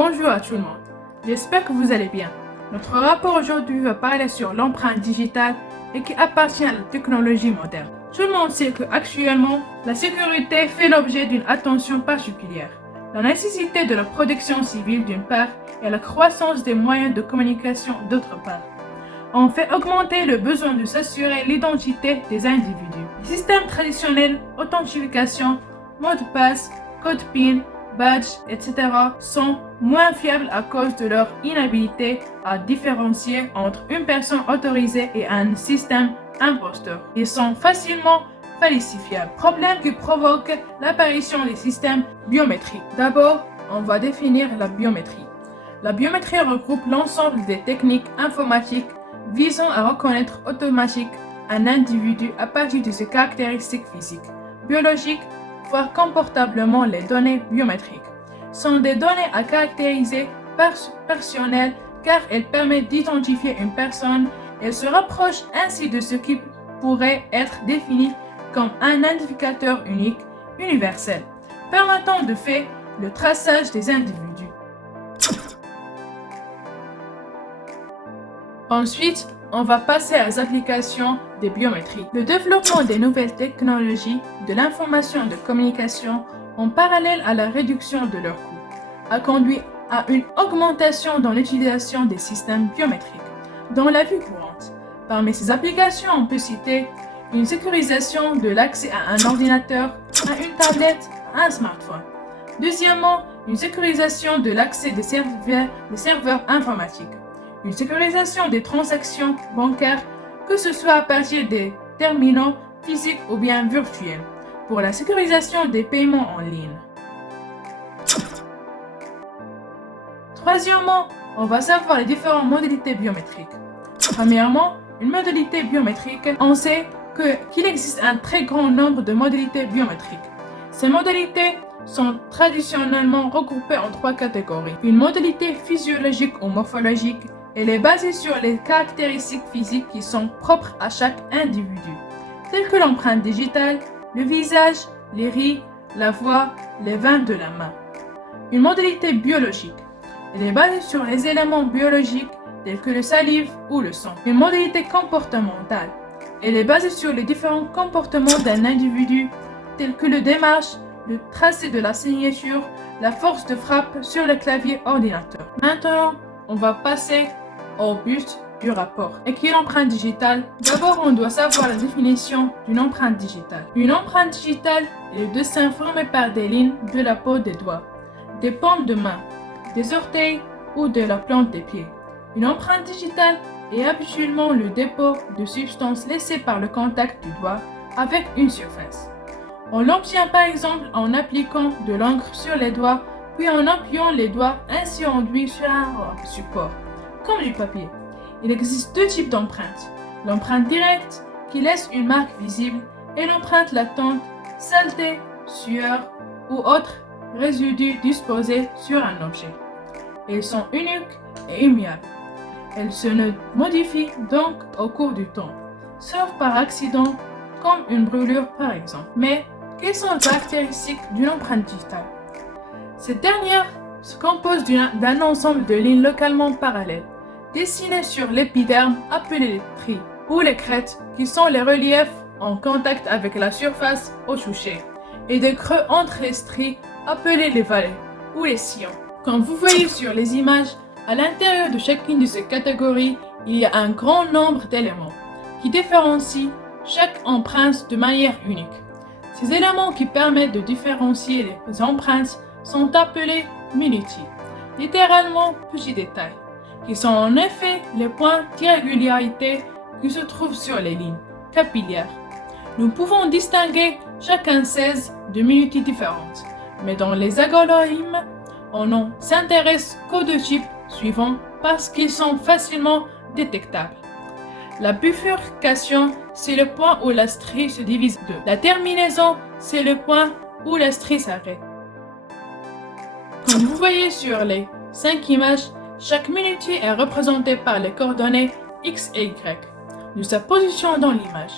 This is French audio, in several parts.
Bonjour à tout le monde, j'espère que vous allez bien. Notre rapport aujourd'hui va parler sur l'empreinte digitale et qui appartient à la technologie moderne. Tout le monde sait qu'actuellement, la sécurité fait l'objet d'une attention particulière. La nécessité de la protection civile d'une part et la croissance des moyens de communication d'autre part ont fait augmenter le besoin de s'assurer l'identité des individus. Les systèmes traditionnels, authentification, mot de passe, code PIN, badge, etc. sont moins fiables à cause de leur inhabilité à différencier entre une personne autorisée et un système imposteur. Ils sont facilement falsifiables, problème qui provoque l'apparition des systèmes biométriques. D'abord, on va définir la biométrie. La biométrie regroupe l'ensemble des techniques informatiques visant à reconnaître automatiquement un individu à partir de ses caractéristiques physiques, biologiques, voire comportablement. Les données biométriques sont des données à caractériser personnelles car elles permettent d'identifier une personne. Elles se rapprochent ainsi de ce qui pourrait être défini comme un identificateur unique, universel, permettant de faire le traçage des individus. Ensuite, on va passer aux applications des biométries. Le développement des nouvelles technologies de l'information et de communication en parallèle à la réduction de leurs coûts a conduit à une augmentation dans l'utilisation des systèmes biométriques dans la vie courante. Parmi ces applications, on peut citer une sécurisation de l'accès à un ordinateur, à une tablette, à un smartphone. Deuxièmement, une sécurisation de l'accès des serveurs informatiques. Une sécurisation des transactions bancaires, que ce soit à partir des terminaux physiques ou bien virtuels, pour la sécurisation des paiements en ligne. Troisièmement, on va savoir les différentes modalités biométriques. Premièrement, une modalité biométrique, on sait qu'il existe un très grand nombre de modalités biométriques. Ces modalités sont traditionnellement regroupées en trois catégories. Une modalité physiologique ou morphologique. Elle est basée sur les caractéristiques physiques qui sont propres à chaque individu, telles que l'empreinte digitale, le visage, les rides, la voix, les veines de la main. Une modalité biologique. Elle est basée sur les éléments biologiques tels que le salive ou le sang. Une modalité comportementale. Elle est basée sur les différents comportements d'un individu tels que le démarche, le tracé de la signature, la force de frappe sur le clavier ordinateur. Maintenant, on va passer au but du rapport. Et qui est l'empreinte digitale? D'abord, on doit savoir la définition d'une empreinte digitale. Une empreinte digitale est le dessin formé par des lignes de la peau des doigts, des paumes de main, des orteils ou de la plante des pieds. Une empreinte digitale est habituellement le dépôt de substances laissées par le contact du doigt avec une surface. On l'obtient par exemple en appliquant de l'encre sur les doigts, puis en appuyant les doigts ainsi enduits sur un support, comme du papier. Il existe deux types d'empreintes. L'empreinte directe, qui laisse une marque visible, et l'empreinte latente, saleté, sueur ou autres résidus disposés sur un objet. Elles sont uniques et immuables. Elles se ne modifient donc au cours du temps, sauf par accident, comme une brûlure par exemple. Mais quelles sont les caractéristiques d'une empreinte digitale? Cette dernière se compose d'un ensemble de lignes localement parallèles, dessinées sur l'épiderme appelé les tris, ou les crêtes, qui sont les reliefs en contact avec la surface au toucher, et des creux entre les stries appelés les vallées, ou les sillons. Comme vous voyez sur les images, à l'intérieur de chacune de ces catégories, il y a un grand nombre d'éléments qui différencient chaque empreinte de manière unique. Ces éléments qui permettent de différencier les empreintes sont appelés minuties, littéralement petits détails, qui sont en effet les points d'irrégularité qui se trouvent sur les lignes capillaires. Nous pouvons distinguer chacun 16 de minuties différentes, mais dans les algorithmes, on ne s'intéresse qu'aux deux types suivants parce qu'ils sont facilement détectables. La bifurcation, c'est le point où la strie se divise en deux. La terminaison, c'est le point où la strie s'arrête. Comme vous voyez sur les 5 images, chaque minutie est représentée par les coordonnées X et Y de sa position dans l'image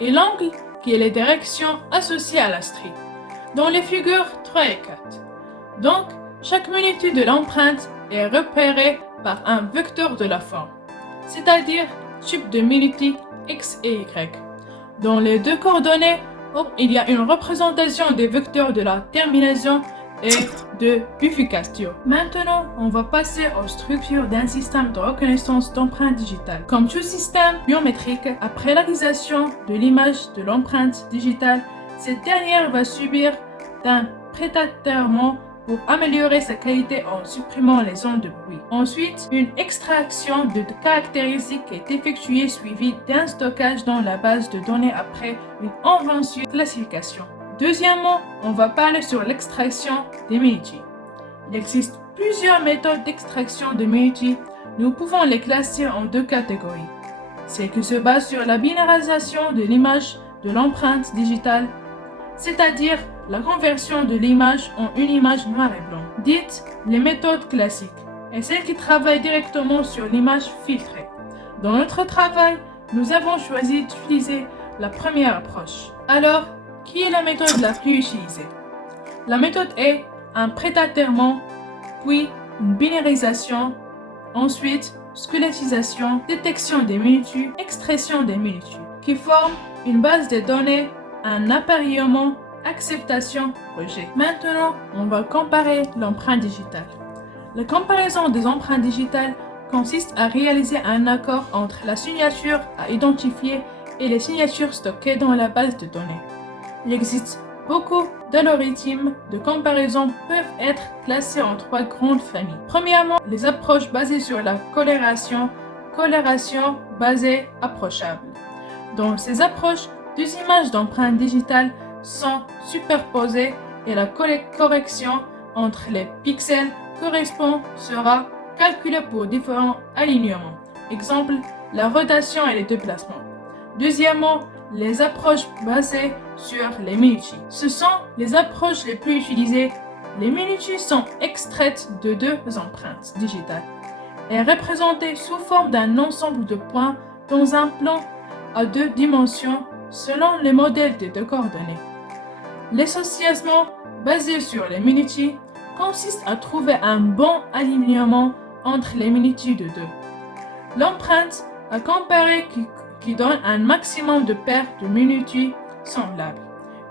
et l'angle qui est les directions associées à la strie dans les figures 3 et 4. Donc, Chaque magnitude de l'empreinte est repérée par un vecteur de la forme, c'est-à-dire type de magnitude X et Y. Dans les deux coordonnées, il y a une représentation des vecteurs de la terminaison et de bifurcation. Maintenant, on va passer aux structures d'un système de reconnaissance d'empreintes digitales. Comme tout système biométrique, après la réalisation de l'image de l'empreinte digitale, cette dernière va subir un prétraitement pour améliorer sa qualité en supprimant les ondes de bruit. Ensuite, une extraction de caractéristiques est effectuée suivie d'un stockage dans la base de données après une invention de classification. Deuxièmement, on va parler sur l'extraction des magnitudes. Il existe plusieurs méthodes d'extraction de magnitudes. Nous pouvons les classer en deux catégories. Celles qui se basent sur la binarisation de l'image de l'empreinte digitale, c'est-à-dire la conversion de l'image en une image noir et blanc, dites les méthodes classiques, et celles qui travaillent directement sur l'image filtrée. Dans notre travail, nous avons choisi d'utiliser la première approche. Alors, qui est la méthode la plus utilisée? La méthode est un prétraitement, puis une binarisation, ensuite squelettisation, détection des magnitudes, extraction des magnitudes, qui forment une base de données, un appareillement, acceptation, rejet. Maintenant, on va comparer l'empreinte digitale. La comparaison des empreintes digitales consiste à réaliser un accord entre la signature à identifier et les signatures stockées dans la base de données. Il existe beaucoup d'algorithmes de comparaison peuvent être classés en trois grandes familles. Premièrement, les approches basées sur la coloration basée approchable. Dans ces approches, deux images d'empreintes digitales sont superposées et la correction entre les pixels correspond sera calculée pour différents alignements. Exemple, la rotation et les déplacements. Deuxièmement, les approches basées sur les magnitudes. Ce sont les approches les plus utilisées. Les magnitudes sont extraites de deux empreintes digitales et représentées sous forme d'un ensemble de points dans un plan à deux dimensions selon les modèles de deux coordonnées. L'association basée sur les magnitudes consiste à trouver un bon alignement entre les magnitudes de deux. L'empreinte à comparer qui donne un maximum de paires de magnitudes semblables.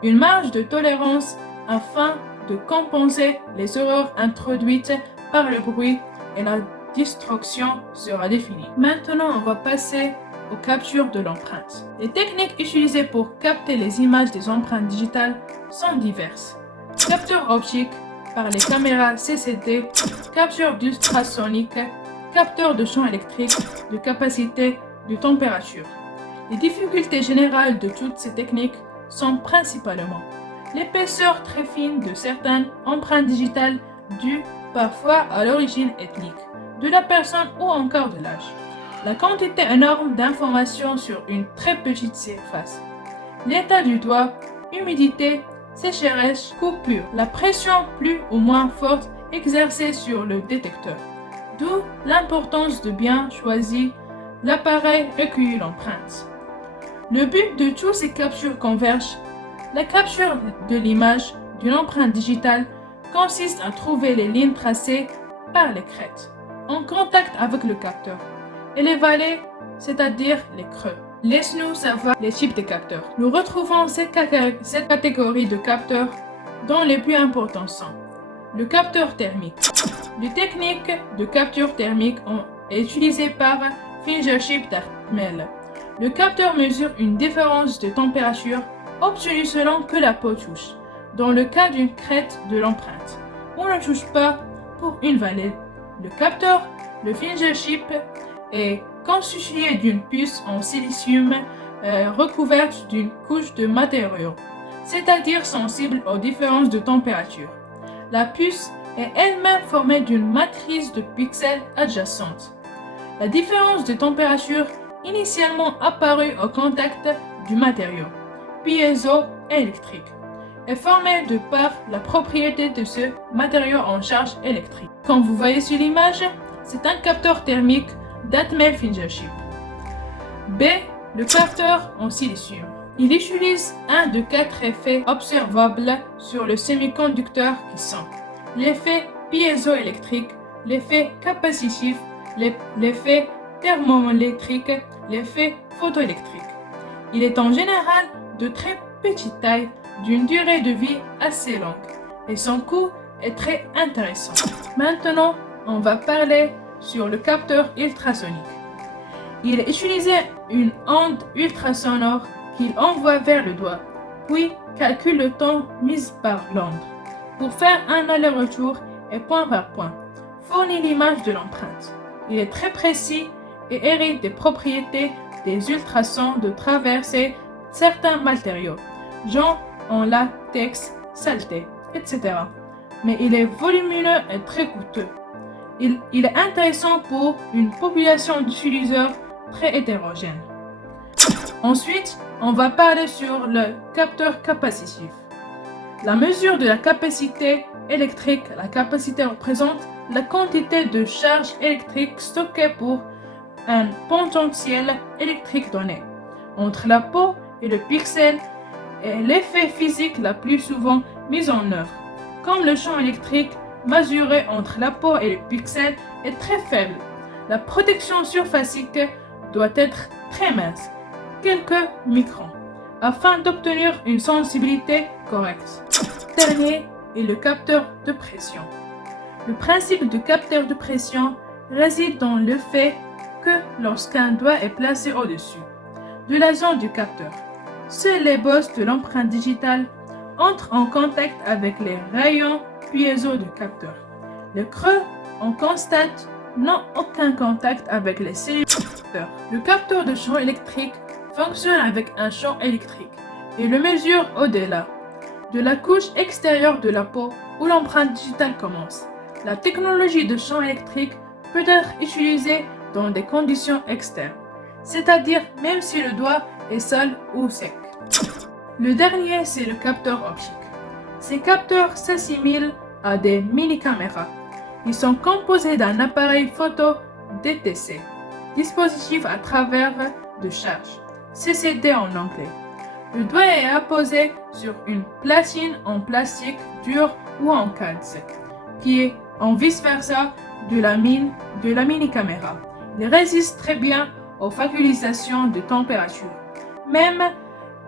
Une marge de tolérance afin de compenser les erreurs introduites par le bruit et la distorsion sera définie. Maintenant, on va passer aux captures de l'empreinte. Les techniques utilisées pour capter les images des empreintes digitales sont diverses. Capture optique par les caméras CCD, capture d'ultrasonique, capteur de champ électrique, de capacité, de température. Les difficultés générales de toutes ces techniques sont principalement l'épaisseur très fine de certaines empreintes digitales dues parfois à l'origine ethnique de la personne ou encore de l'âge, la quantité énorme d'informations sur une très petite surface, l'état du doigt, humidité, sécheresse, coupure, la pression plus ou moins forte exercée sur le détecteur, d'où l'importance de bien choisir l'appareil recueillir l'empreinte. Le but de toutes ces captures converge. La capture de l'image d'une empreinte digitale consiste à trouver les lignes tracées par les crêtes, en contact avec le capteur, et les vallées, c'est-à-dire les creux. Laisse-nous savoir les types de capteurs. Nous retrouvons cette catégorie de capteurs dont les plus importants sont le capteur thermique. Les techniques de capture thermique sont utilisées par Fingership Darmel. Le capteur mesure une différence de température obtenue selon que la peau touche. Dans le cas d'une crête de l'empreinte, on ne touche pas pour une vallée. Le capteur, le Fingership, est constitué d'une puce en silicium recouverte d'une couche de matériaux, c'est-à-dire sensible aux différences de température. La puce est elle-même formée d'une matrice de pixels adjacente. La différence de température initialement apparue au contact du matériau piézoélectrique est formée de par la propriété de ce matériau en charge électrique. Comme vous voyez sur l'image, c'est un capteur thermique d'Atmel Fingership. B. Le capteur en silicium. Il utilise un de quatre effets observables sur le semi-conducteur qui sont l'effet piézoélectrique, l'effet capacitif, l'effet thermoélectrique, l'effet photoélectrique. Il est en général de très petite taille, d'une durée de vie assez longue et son coût est très intéressant. Maintenant, on va parler sur le capteur ultrasonique. Il utilise une onde ultrasonore qu'il envoie vers le doigt, puis calcule le temps mis par l'onde pour faire un aller-retour et point par point, fournit l'image de l'empreinte. Il est très précis et hérite des propriétés des ultrasons de traverser certains matériaux, genre en latex, saleté, etc. Mais il est volumineux et très coûteux. Il est intéressant pour une population d'utilisateurs très hétérogène. Ensuite, on va parler sur le capteur capacitif. La mesure de la capacité électrique, la capacité représente la quantité de charge électrique stockée pour un potentiel électrique donné. Entre la peau et le pixel est l'effet physique la plus souvent mis en œuvre. Comme le champ électrique mesuré entre la peau et le pixel est très faible, la protection surfacique doit être très mince, quelques microns, afin d'obtenir une sensibilité correcte. Le dernier est le capteur de pression. Le principe du capteur de pression réside dans le fait que lorsqu'un doigt est placé au-dessus de la zone du capteur, seules les bosses de l'empreinte digitale entrent en contact avec les rayons piézo du capteur. Le creux, on constate, n'a aucun contact avec les cellules du capteur. Le capteur de champ électrique fonctionne avec un champ électrique et le mesure au-delà de la couche extérieure de la peau où l'empreinte digitale commence. La technologie de champ électrique peut être utilisée dans des conditions externes, c'est-à-dire même si le doigt est sale ou sec. Le dernier, c'est le capteur optique. Ces capteurs s'assimilent à des mini-caméras. Ils sont composés d'un appareil photo DTC, dispositif à travers de charge, CCD en anglais. Le doigt est apposé sur une platine en plastique dur ou en calce, qui est en vice-versa de la mini-caméra. Il résiste très bien aux fluctuations de température. Même,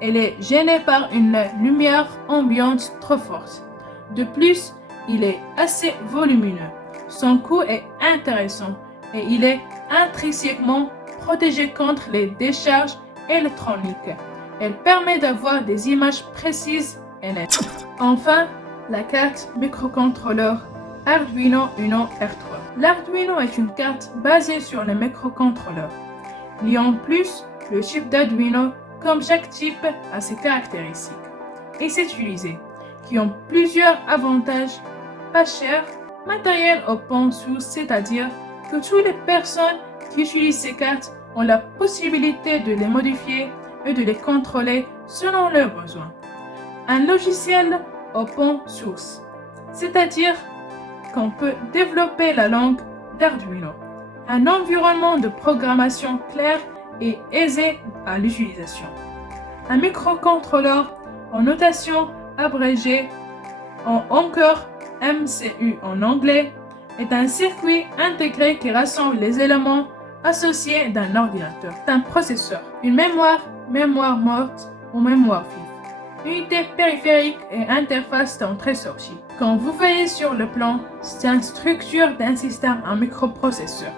elle est gênée par une lumière ambiante trop forte. De plus, il est assez volumineux. Son coût est intéressant et il est intrinsèquement protégé contre les décharges électroniques. Elle permet d'avoir des images précises et nettes. Enfin, la carte microcontrôleur Arduino Uno R3. L'Arduino est une carte basée sur les microcontrôleurs. Il y a en plus le chip d'Arduino, comme chaque type a ses caractéristiques et c'est utilisé, qui ont plusieurs avantages, pas cher, matériel open source, c'est-à-dire que toutes les personnes qui utilisent ces cartes ont la possibilité de les modifier et de les contrôler selon leurs besoins. Un logiciel open source, c'est-à-dire qu'on peut développer la langue d'Arduino. Un environnement de programmation clair et aisé à l'utilisation. Un microcontrôleur en notation abrégée en encore MCU en anglais est un circuit intégré qui rassemble les éléments associés d'un ordinateur, d'un processeur, une mémoire morte ou mémoire vive, unité périphérique et interface d'entrée-sortie. Quand vous voyez sur le plan, c'est une structure d'un système en microprocesseur.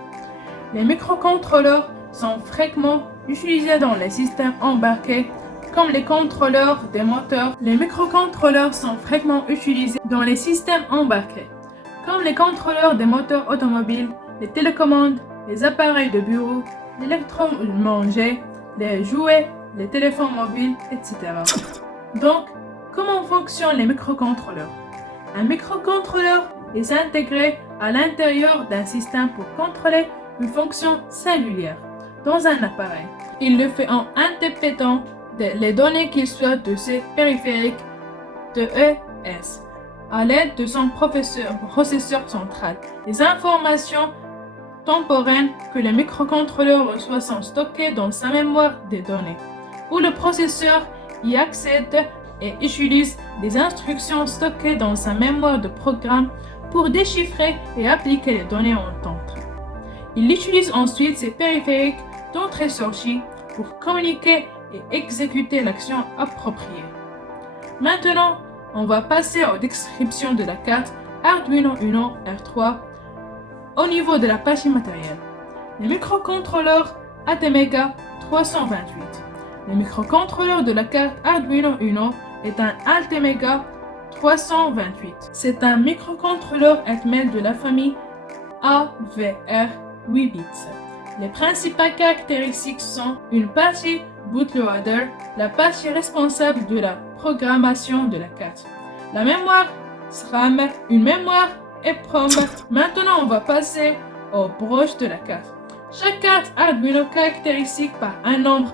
Les microcontrôleurs sont fréquemment utilisés dans les systèmes embarqués comme les contrôleurs des moteurs. Les microcontrôleurs sont fréquemment utilisés dans les systèmes embarqués comme les contrôleurs des moteurs automobiles, les télécommandes, les appareils de bureau, l'électroménager, les jouets, les téléphones mobiles, etc. Donc, comment fonctionnent les microcontrôleurs? Un microcontrôleur est intégré à l'intérieur d'un système pour contrôler une fonction singulière dans un appareil. Il le fait en interprétant les données qu'il soit de ses périphériques de ES à l'aide de son processeur central. Les informations temporelles que le microcontrôleur reçoit sont stockées dans sa mémoire des données, où le processeur y accède et utilise des instructions stockées dans sa mémoire de programme pour déchiffrer et appliquer les données entrantes. Il utilise ensuite ses périphériques d'entrée-sortie pour communiquer et exécuter l'action appropriée. Maintenant, on va passer aux descriptions de la carte Arduino Uno R3 au niveau de la partie matérielle. Le microcontrôleur ATmega 328. Le microcontrôleur de la carte Arduino Uno est un ATmega 328. C'est un microcontrôleur Atmel de la famille AVR 8 bits. Les principales caractéristiques sont une partie bootloader, la partie responsable de la programmation de la carte, la mémoire SRAM, une mémoire EEPROM. Maintenant, on va passer aux broches de la carte. Chaque carte Arduino caractéristique par un nombre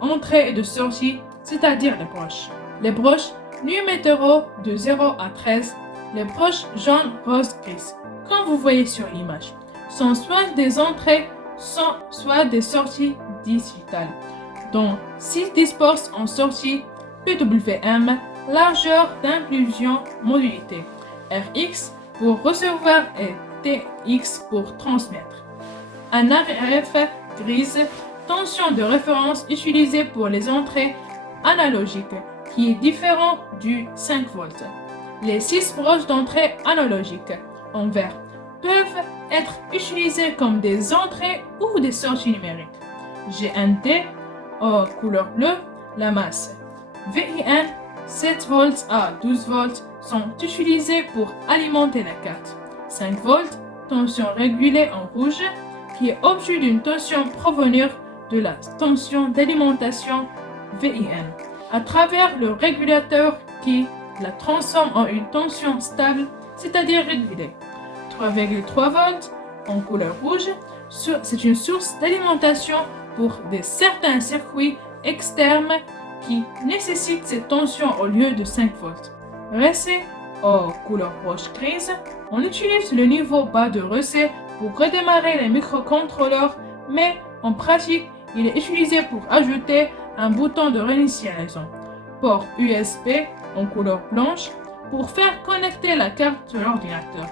d'entrées et de sorties, c'est-à-dire les broches. Les broches numéro de 0 à 13, les broches jaune, rose, gris, comme vous voyez sur l'image, sont soit des entrées, soit des sorties digitales, dont 6 disposent en sortie PWM, largeur d'inclusion modulité, RX pour recevoir et TX pour transmettre. Un RF grise, tension de référence utilisée pour les entrées analogiques, qui est différent du 5 volts. Les 6 broches d'entrée analogiques en vert peuvent être utilisées comme des entrées ou des sorties numériques. GNT en couleur bleue, la masse. VIN 7 volts à 12 volts sont utilisés pour alimenter la carte. 5 volts, tension régulée en rouge, qui est objet d'une tension provenir de la tension d'alimentation VIN, à travers le régulateur qui la transforme en une tension stable, c'est-à-dire régulée. 3,3 volts en couleur rouge, c'est une source d'alimentation pour certains circuits externes qui nécessitent cette tension au lieu de 5 volts. Recet en couleur rouge grise, on utilise le niveau bas de recet pour redémarrer les microcontrôleurs, mais en pratique, il est utilisé pour ajouter un bouton de réinitialisation. Port USB en couleur blanche pour faire connecter la carte de l'ordinateur.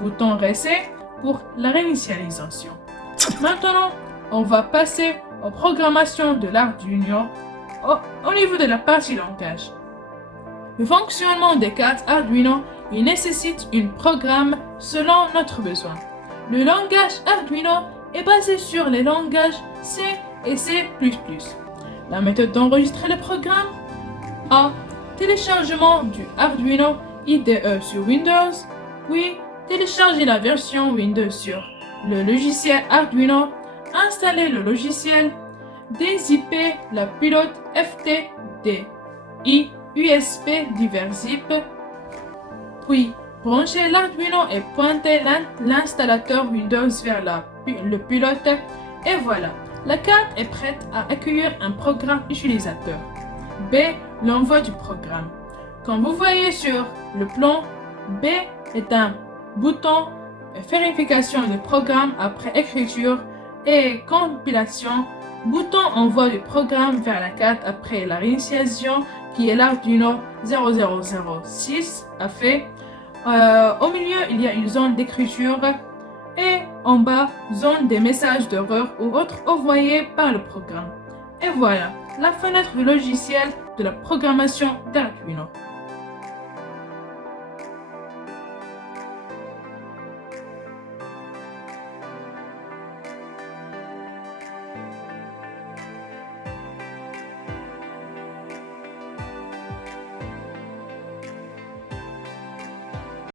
Bouton reset pour la réinitialisation. Maintenant, on va passer aux programmations de l'Arduino au niveau de la partie langage. Le fonctionnement des cartes Arduino, il nécessite un programme selon notre besoin. Le langage Arduino est basé sur les langages C et C++. La méthode d'enregistrer le programme A. Téléchargement du Arduino IDE sur Windows, puis télécharger la version Windows sur le logiciel Arduino, installer le logiciel, dézipper la pilote FTDI USB divers zip, puis brancher l'Arduino et pointer l'installateur Windows vers le pilote, et voilà, la carte est prête à accueillir un programme utilisateur. B. L'envoi du programme. Comme vous voyez sur le plan, B est un bouton vérification du programme après écriture et compilation, bouton envoi du programme vers la carte après la réinitialisation qui est l'Arduino 0006 a fait. Au milieu, il y a une zone d'écriture et en bas, zone des messages d'erreur ou autres envoyés par le programme. Et voilà, la fenêtre du logiciel de la programmation d'Arduino.